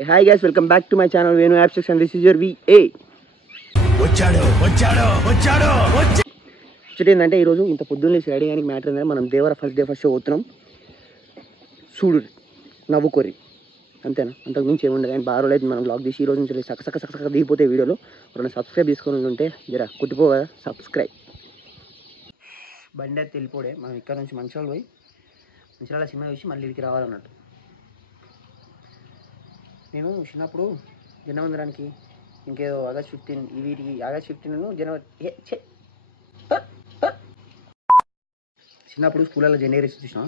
Hi guys, welcome back to my channel Venu Abstract and this is your VA. ఏంటంటే ఈరోజు ఇంత పొద్దున్న ready అయ్యానికి matter ఏంటంటే మనం దేవర ఫస్ట్ డే ఫస్ట్ షో అవుతున్నాం. చూడు నవ్వుకోరి అంతేనా, అంతకు మించి ఏముండదు. అండ్ బాగా రోజులు మనం బ్లాగ్ తీసి ఈ రోజు నుంచి సక్క దిగిపోతే వీడియోలో ఎవరైనా సబ్స్క్రైబ్ చేసుకొని ఉంటే జరా కుట్టిపో కదా సబ్స్క్రైబ్. బండి అయితే వెళ్ళిపోడే, మనం ఇక్కడ నుంచి మంచిర్యాల పోయి మంచిర్యాల సినిమా చూసి మళ్ళీ ఇక్కడికి రావాలన్నట్టు. నేను చిన్నప్పుడు జనమందిరానికి ఇంకేదో ఆగస్ట్ 15 వీటికి ఆగస్ట్ 15 జనవరి చిన్నప్పుడు స్కూళ్ళలో జనరేషన్ చూసినా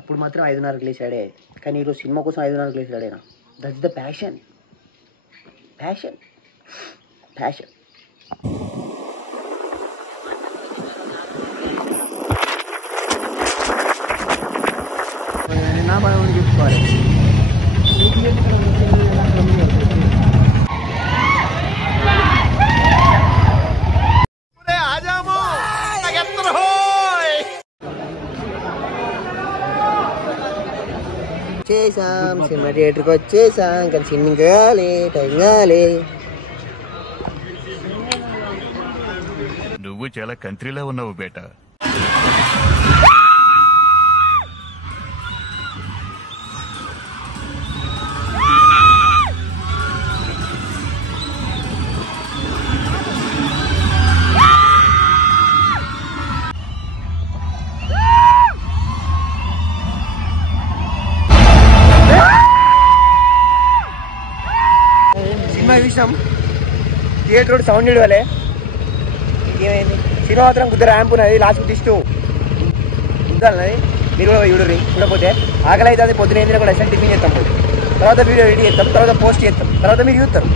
అప్పుడు మాత్రం 5:30కి లేచాడే, కానీ ఈరోజు సినిమా కోసం 5:30కి లేచాడేనా. That's the passion. నా మనం చూసుకోవాలి. చేసాం సినిమా థియేటర్కి వచ్చేసాం, కానీ సినిమా కాలే టైం కాలే. నువ్వు చాలా కంట్రీలో ఉన్నావు బేటా. సినిమా చూసాం, థియేటర్ కూడా సౌండ్ ఇవ్వలే. ఏమైంది సినిమా మాత్రం కుదర ర్యాంప్ ఉన్నది, లాస్ట్ తీస్తూ ఉండాలన్నది. మీరు కూడా చూడరు, చూడకపోతే ఆకలి అయితే అది పొద్దున ఏంది కూడా ఎస్ఎన్ టిఫిన్ చేస్తాం, తర్వాత వీడియో ఎడిట్ చేస్తాం, తర్వాత పోస్ట్ చేస్తాం, తర్వాత మీరు చూస్తారు.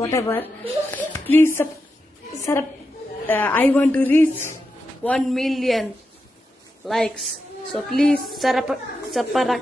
whatever. Please, I want to reach 1 million likes. So please, sarapakara.